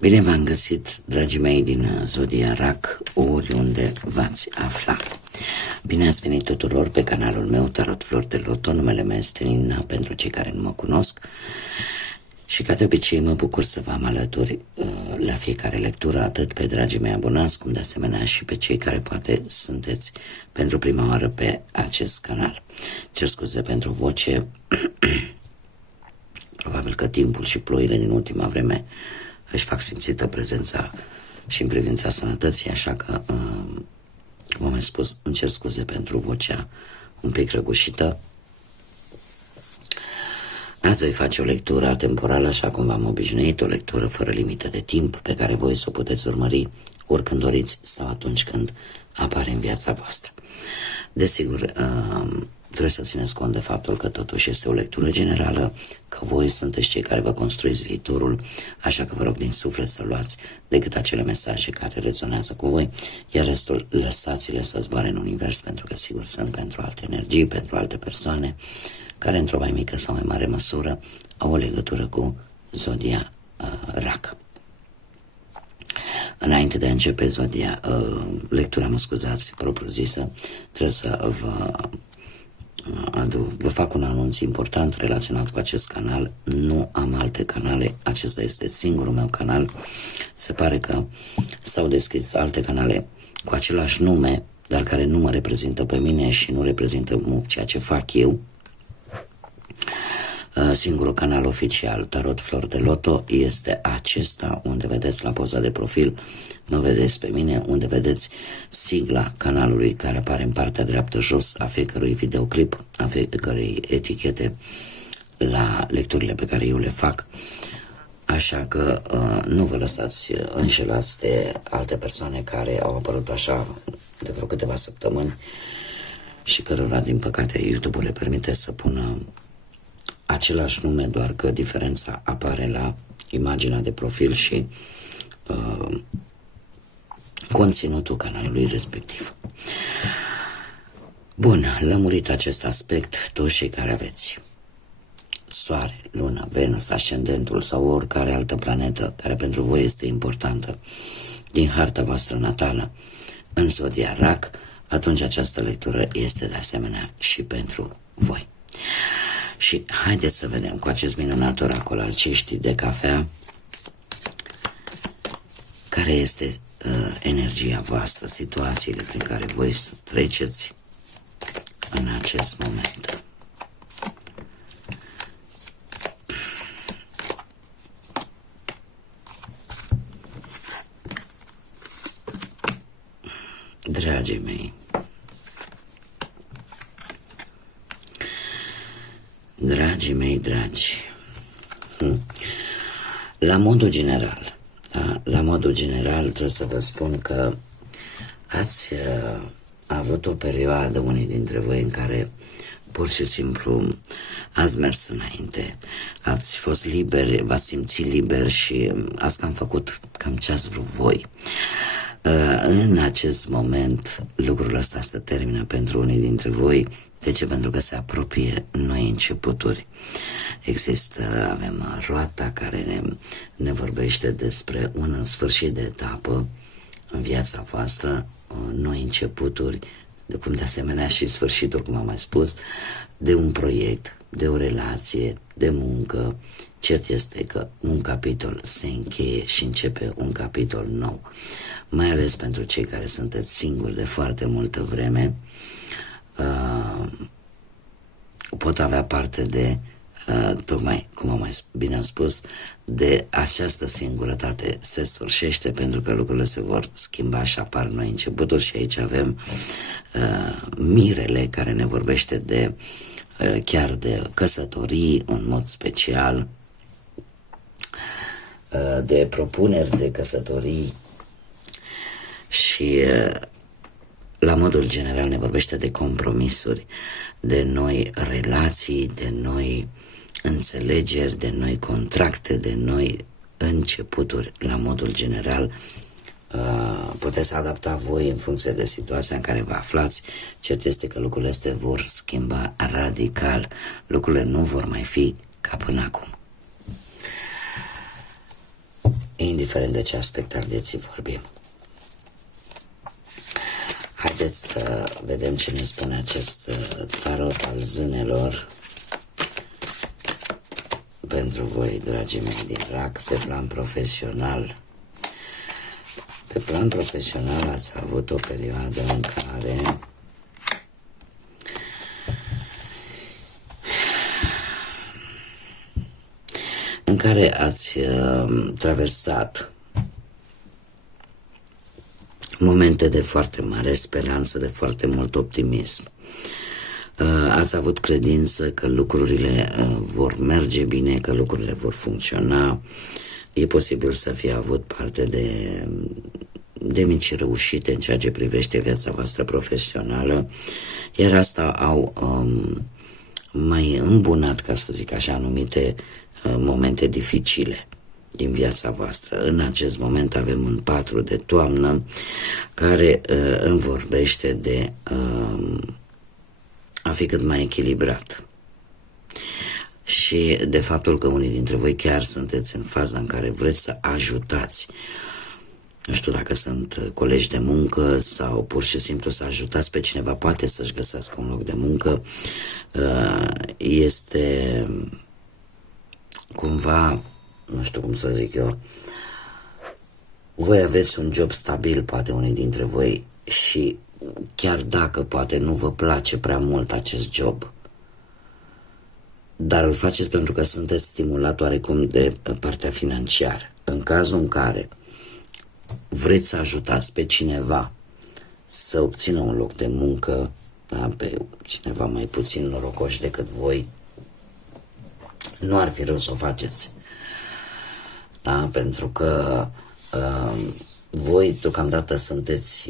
Bine v-am găsit, dragii mei din Zodia Rac, oriunde v-ați afla. Bine ați venit tuturor pe canalul meu Tarot Flori de Loto. Numele meu este Nina pentru cei care nu mă cunosc. Și ca de obicei mă bucur să vă am alături la fiecare lectură, atât pe dragii mei abonați, cum de asemenea și pe cei care poate sunteți pentru prima oară pe acest canal. Cer scuze pentru voce, probabil că timpul și ploile din ultima vreme își fac simțită prezența și în privința sănătății, așa că, cum am mai spus, îmi cer scuze pentru vocea un pic răgușită. Azi voi face o lectură temporală, așa cum v-am obișnuit, o lectură fără limită de timp, pe care voi să o puteți urmări oricând doriți sau atunci când apare în viața voastră. Desigur, trebuie să țineți cont de faptul că totuși este o lectură generală, că voi sunteți cei care vă construiți viitorul, așa că vă rog din suflet să luați decât acele mesaje care rezonează cu voi, iar restul lăsați-le să zboare în univers, pentru că sigur sunt pentru alte energii, pentru alte persoane care într-o mai mică sau mai mare măsură au o legătură cu Zodia Rac. Înainte de a începe lectura, mă scuzați, propriu-zisă, trebuie să vă fac un anunț important relaționat cu acest canal. Nu am alte canale, acesta este singurul meu canal. Se pare că s-au deschis alte canale cu același nume, dar care nu mă reprezintă pe mine și nu reprezintă ceea ce fac eu. Singurul canal oficial Tarot Flori de Loto este acesta, unde vedeți la poza de profil, mă vedeți pe mine, unde vedeți sigla canalului care apare în partea dreaptă jos a fiecărui videoclip, a fiecărei etichete la lecturile pe care eu le fac. Așa că nu vă lăsați înșelați de alte persoane care au apărut așa de vreo câteva săptămâni și cărora, din păcate, YouTube-ul le permite să pună același nume, doar că diferența apare la imaginea de profil și conținutul canalului respectiv. Bun, lămurit acest aspect, toți cei care aveți Soare, Luna, Venus, Ascendentul sau oricare altă planetă care pentru voi este importantă din harta voastră natală în Zodia Rac, atunci această lectură este de asemenea și pentru voi. Și haideți să vedem cu acest minunat oracol al ceștii de cafea care este energia voastră, situațiile prin care voi treceți în acest moment. Dragii mei, dragii mei dragi, la modul general, da? La modul general trebuie să vă spun că ați avut o perioadă, unii dintre voi, în care pur și simplu ați mers înainte, ați fost liberi, v-ați simțit liberi și ați cam făcut cam ce ați vrut voi. În acest moment lucrul ăsta se termină pentru unii dintre voi. De ce? Pentru că se apropie noi începuturi. Avem roata care ne vorbește despre un sfârșit de etapă în viața voastră, noi începuturi, cum de asemenea și sfârșitul, cum am mai spus, de un proiect, de o relație, de muncă. Cert este că un capitol se încheie și începe un capitol nou. Mai ales pentru cei care sunteți singuri de foarte multă vreme, pot avea parte de, tocmai cum am mai bine am spus, de această singurătate se sfârșește, pentru că lucrurile se vor schimba și apar noi începuturi. Și aici avem mirele care ne vorbește de chiar de căsătorii în mod special, de propuneri de căsătorii și la modul general ne vorbește de compromisuri, de noi relații, de noi înțelegeri, de noi contracte, de noi începuturi. La modul general puteți adapta voi în funcție de situația în care vă aflați. Cert este că lucrurile se vor schimba radical, lucrurile nu vor mai fi ca până acum. indiferent de ce aspect al vieții vorbim. Haideți să vedem ce ne spune acest tarot al zânelor pentru voi, dragii mei din RAC, pe plan profesional. Pe plan profesional ați avut o perioadă în care ați traversat momente de foarte mare speranță, de foarte mult optimism. Ați avut credință că lucrurile vor merge bine, că lucrurile vor funcționa. E posibil să fie avut parte de mici reușite în ceea ce privește viața voastră profesională, iar asta au mai îmbunat, ca să zic așa, anumite momente dificile din viața voastră. În acest moment avem un 4 de toamnă care îmi vorbește de a fi cât mai echilibrat și de faptul că unii dintre voi chiar sunteți în faza în care vreți să ajutați. Nu știu dacă sunt colegi de muncă sau pur și simplu să ajutați pe cineva, poate să-și găsească un loc de muncă. Este cumva, nu știu cum să zic eu, voi aveți un job stabil, poate unii dintre voi, și chiar dacă poate nu vă place prea mult acest job, dar îl faceți pentru că sunteți stimulat oarecum de partea financiară. În cazul în care vreți să ajutați pe cineva să obțină un loc de muncă, da, pe cineva mai puțin norocoși decât voi, nu ar fi rău să o faceți. Da, pentru că voi deocamdată sunteți,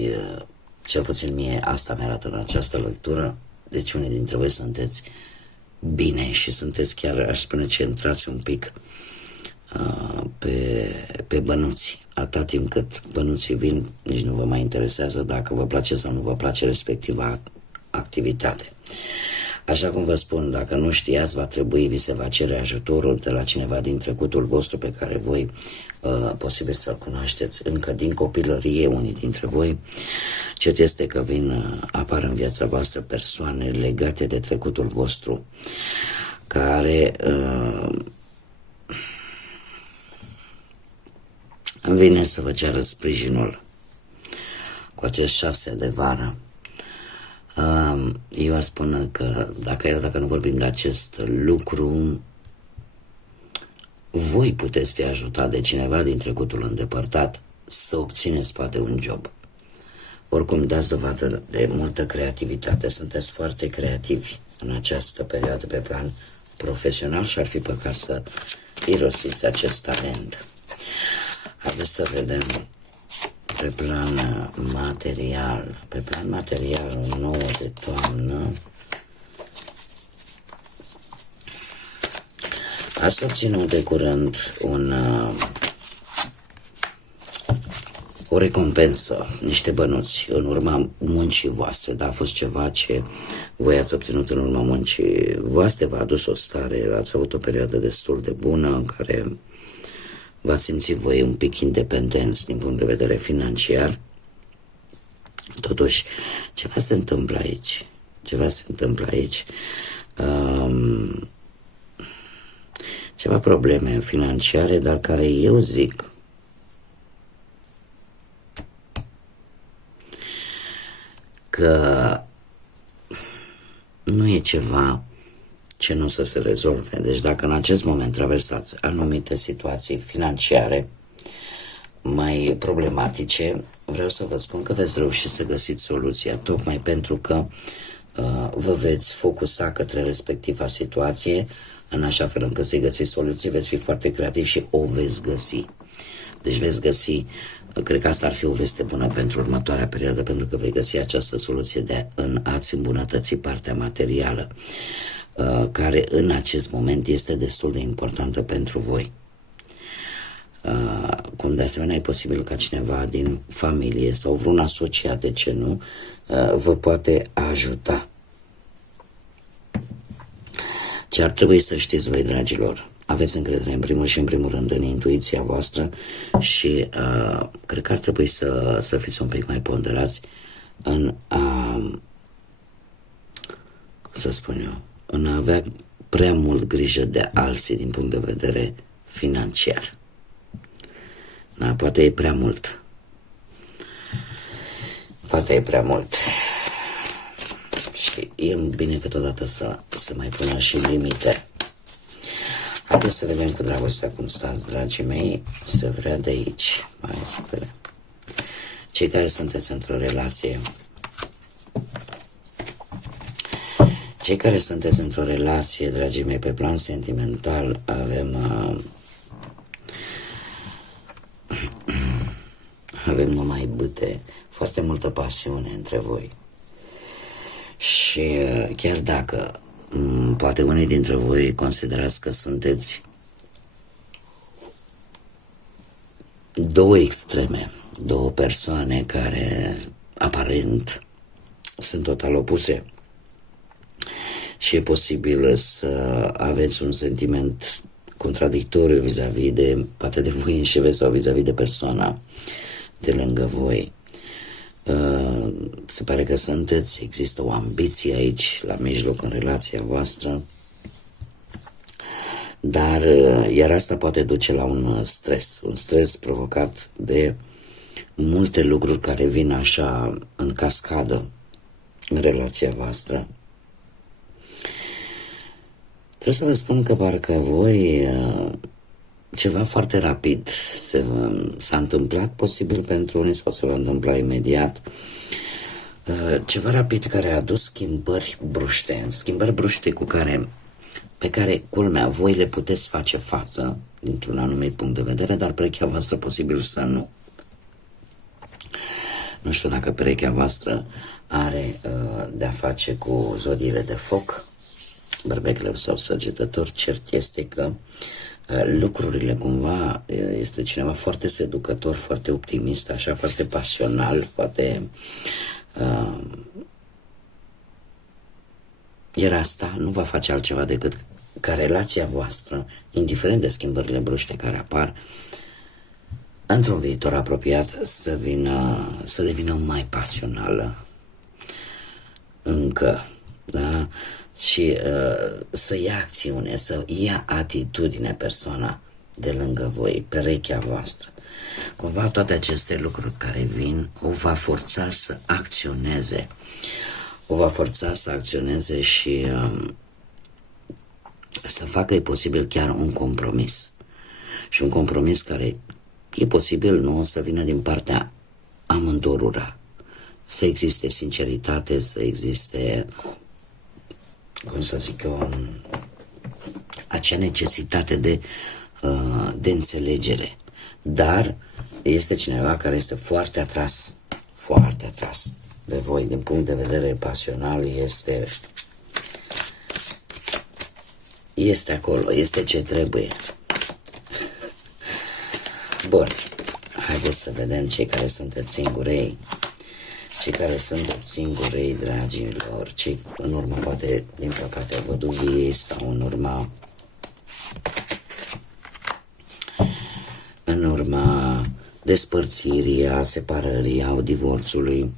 cel puțin mie asta mi-arată în această lectură, deci unii dintre voi sunteți bine și sunteți chiar, aș spune, centrați un pic pe bănuți. Atâta timp cât bănuții vin, nici nu vă mai interesează dacă vă place sau nu vă place respectiva activitate. Așa cum vă spun, dacă nu știați, vi se va cere ajutorul de la cineva din trecutul vostru pe care voi posibil să-l cunoașteți încă din copilărie, unii dintre voi. Cert este că apar în viața voastră persoane legate de trecutul vostru care vine să vă ceară sprijinul cu acest 6 de vară. Eu aș spune că dacă nu vorbim de acest lucru, voi puteți fi ajutat de cineva din trecutul îndepărtat să obțineți poate un job. Oricum, dați dovadă de multă creativitate, sunteți foarte creativi în această perioadă pe plan profesional și ar fi păcat să irosiți acest talent. Haideți să vedem pe plan material. Pe plan material, un 9 de toamnă. Ați obținut de curând o recompensă, niște bănuți în urma muncii voastre, dar a fost ceva ce voi ați obținut în urma muncii voastre, v-a adus o stare, ați avut o perioadă destul de bună în care v-ați simțit voi un pic independenți din punct de vedere financiar. Totuși, ceva se întâmplă aici. Ceva probleme financiare, dar care eu zic că nu e ceva ce nu să se rezolve. Deci dacă în acest moment traversați anumite situații financiare mai problematice, vreau să vă spun că veți reuși să găsiți soluția, tocmai pentru că vă veți focusa către respectiva situație, în așa fel încât să-i găsiți soluții, veți fi foarte creativi și o veți găsi. Deci veți găsi, cred că asta ar fi o veste bună pentru următoarea perioadă, pentru că vei găsi această soluție de a-ți îmbunătăți partea materială, care în acest moment este destul de importantă pentru voi. Cum de asemenea e posibil ca cineva din familie sau vreun asociat, de ce nu, vă poate ajuta. Ce ar trebui să știți voi, dragilor, aveți încredere în primul și în primul rând în intuiția voastră și cred că ar trebui să fiți un pic mai ponderați în să spun eu, în a avea prea mult grijă de alții din punct de vedere financiar. Da, poate e prea mult. Poate e prea mult. Și e bine câteodată să se mai pună și limite. Haideți să vedem cu dragostea cum stați, dragii mei. Se vrea de aici. Mai spune. Cei care sunteți într-o relație, cei care sunteți într-o relație, dragii mei, pe plan sentimental, avem numai bâte, foarte multă pasiune între voi. Și chiar dacă poate unii dintre voi considerați că sunteți două extreme, două persoane care aparent sunt total opuse și e posibil să aveți un sentiment contradictoriu vis-a-vis de, poate de voi înșivă sau vis-a-vis de persoana de lângă voi. Se pare că există o ambiție aici la mijloc în relația voastră, dar iar asta poate duce la un stres provocat de multe lucruri care vin așa în cascadă în relația voastră. Trebuie să vă spun că parcă voi ceva foarte rapid s-a întâmplat, posibil pentru unii sau se va întâmpla imediat, ceva rapid care a adus schimbări bruște pe care, culmea, voi le puteți face față dintr-un anumit punct de vedere, dar perechea voastră posibil să nu. Nu știu dacă perechea voastră are de-a face cu zodiile de foc, Berbec, sau Săgetător. Cert este că lucrurile cumva, este cineva foarte seducător, foarte optimist, așa, foarte pasional, foarte iar asta nu va face altceva decât ca relația voastră, indiferent de schimbările bruște care apar, într-un viitor apropiat să devină mai pasională încă, da? Și să ia acțiune, să ia atitudine persoana de lângă voi, perechea voastră. Cumva toate aceste lucruri care vin o va forța să acționeze. O va forța să acționeze și să facă, e posibil, chiar un compromis. Și un compromis care e posibil nu să vină din partea amândorura. Să existe sinceritate, să existe, cum să zic eu, acea necesitate de înțelegere. Dar este cineva care este foarte atras de voi, din punct de vedere pasional, este acolo, este ce trebuie. Bun, haideți să vedem cei care sunteți singurei. Cei care sunteți singurei, dragilor, cei în urma, poate, din păcate, văduviei sau în urma despărțirii, a separării, a divorțului,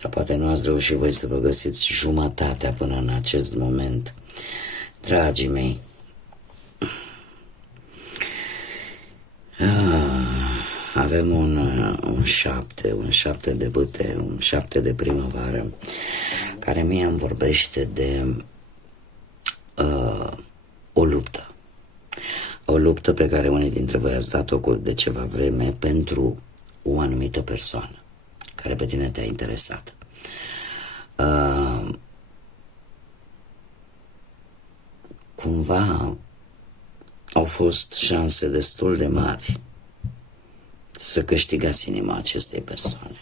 sau poate nu ați reușit voi să vă găsiți jumătatea până în acest moment. Dragii mei, avem un șapte de bâte, un 7 de primăvară, care mie îmi vorbește de o luptă. O luptă pe care unii dintre voi ați dat-o de ceva vreme pentru o anumită persoană care pe tine te-a interesat. Cumva au fost șanse destul de mari să câștigați inima acestei persoane.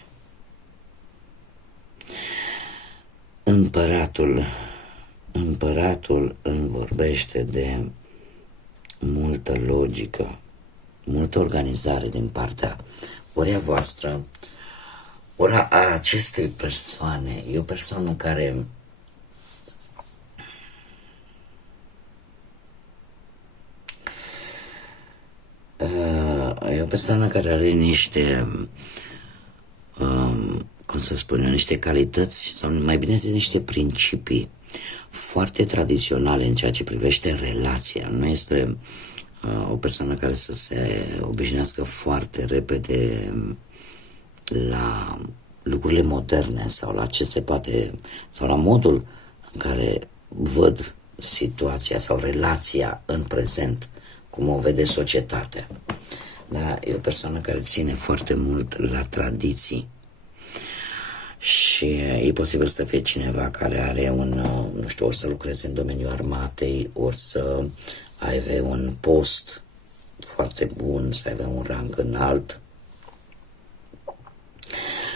Împăratul îmi vorbește de multă logică, multă organizare din partea ori a voastră, ori a acestei persoane. E o persoană care o persoană care are niște, cum să spun eu, niște calități, sau mai bine zis, niște principii foarte tradiționale în ceea ce privește relația. Nu este o persoană care să se obișnuiască foarte repede la lucrurile moderne sau la ce se poate, sau la modul în care văd situația sau relația în prezent, cum o vede societatea. Da? E o persoană care ține foarte mult la tradiții și e posibil să fie cineva care are un, nu știu, ori să lucreze în domeniul armatei, ori să aibă un post foarte bun, să aibă un rang înalt.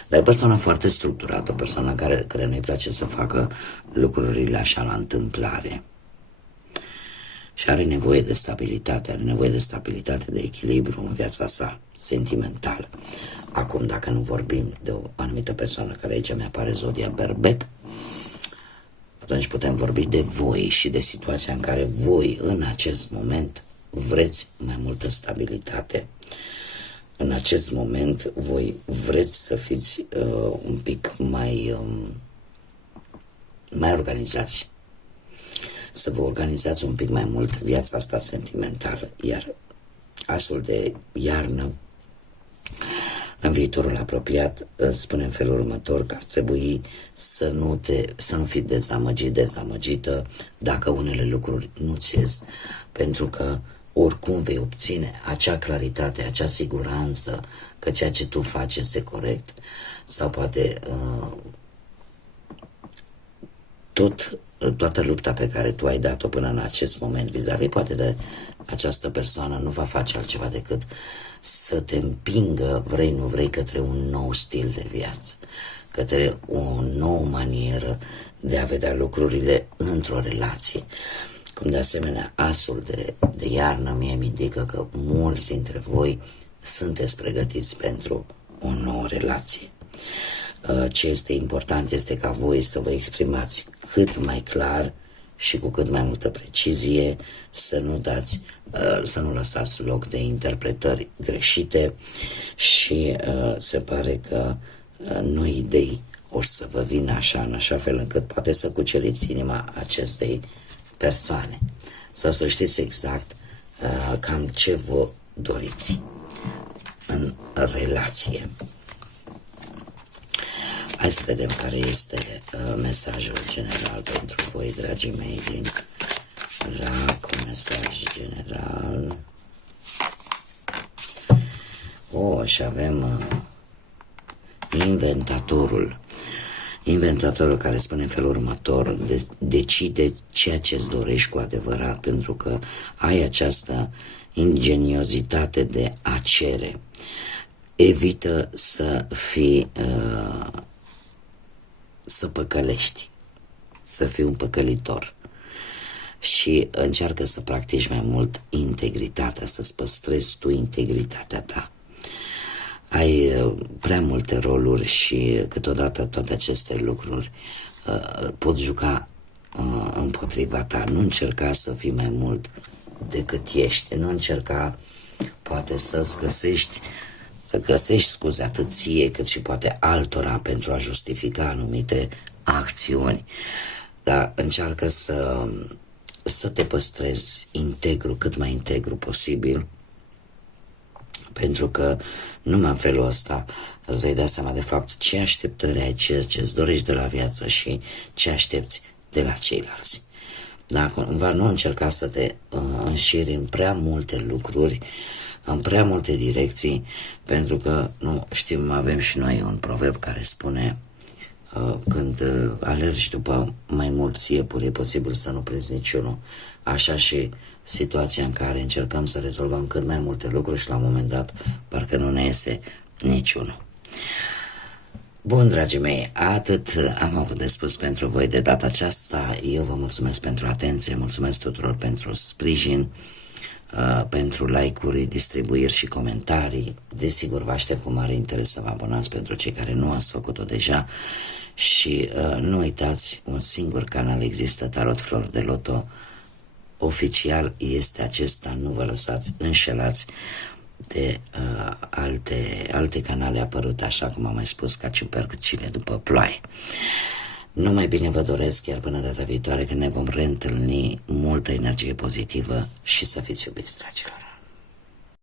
Dar e o persoană foarte structurată, o persoană care nu-i place să facă lucrurile așa la întâmplare. Și are nevoie de stabilitate, de echilibru în viața sa sentimentală. Acum, dacă nu vorbim de o anumită persoană care aici mi-apare zodia Berbec, atunci putem vorbi de voi și de situația în care voi, în acest moment, vreți mai multă stabilitate. În acest moment, voi vreți să fiți un pic mai organizați. Să vă organizați un pic mai mult viața asta sentimentală. Iar asul de iarnă, în viitorul apropiat, spune în felul următor că ar trebui să nu fii dezamăgită dacă unele lucruri nu-ți ies, pentru că oricum vei obține acea claritate, acea siguranță că ceea ce tu faci este corect, sau poate toată lupta pe care tu ai dat-o până în acest moment vis-a-vis, poate de această persoană nu va face altceva decât să te împingă, vrei nu vrei, către un nou stil de viață, către o nouă manieră de a vedea lucrurile într-o relație. Cum de asemenea asul de iarnă mie îmi indică că mulți dintre voi sunteți pregătiți pentru o nouă relație. Ce este important este ca voi să vă exprimați cât mai clar și cu cât mai multă precizie, să nu lăsați loc de interpretări greșite și se pare că noi idei o să vă vină așa, în așa fel încât poate să cuceriți inima acestei persoane, sau să știți exact cam ce vă doriți în relație. Hai să vedem care este mesajul general pentru voi, dragii mei, din RAC, mesaj general. Și avem inventatorul care spune în felul următor: decide ceea ce îți dorești cu adevărat, pentru că ai această ingeniozitate de a cere. Evită să fii să păcălești, să fii un păcălitor, și încearcă să practici mai mult integritatea, să-ți păstrezi tu integritatea ta. Ai prea multe roluri și câteodată toate aceste lucruri pot juca împotriva ta. Nu încerca să fii mai mult decât ești, nu încerca poate să găsești scuze atât ție cât și poate altora pentru a justifica anumite acțiuni, dar încearcă să te păstrezi integru, cât mai integru posibil, pentru că numai în felul ăsta îți vei da seama de fapt ce așteptări ai, ce îți dorești de la viață și ce aștepți de la ceilalți. Dar cumva nu încerca să te înșiri în prea multe lucruri, în prea multe direcții, pentru că, nu știm, avem și noi un proverb care spune când alergi după mai mulți iepuri, e posibil să nu prinzi niciunul. Așa și situația în care încercăm să rezolvăm cât mai multe lucruri și la un moment dat parcă nu ne iese niciunul. Bun, dragii mei, atât am avut de spus pentru voi de data aceasta. Eu vă mulțumesc pentru atenție, mulțumesc tuturor pentru sprijin, pentru like-uri, distribuiri și comentarii. Desigur, vă aștept cu mare interes să vă abonați pentru cei care nu ați făcut-o deja și nu uitați, un singur canal există, Tarot Flori de Loto. Oficial este acesta, nu vă lăsați înșelați de alte canale apărute, așa cum am mai spus, ca ciupercile după ploaie. Numai bine vă doresc, chiar până data viitoare, când ne vom reîntâlni, multă energie pozitivă și să fiți iubiți, dragilor!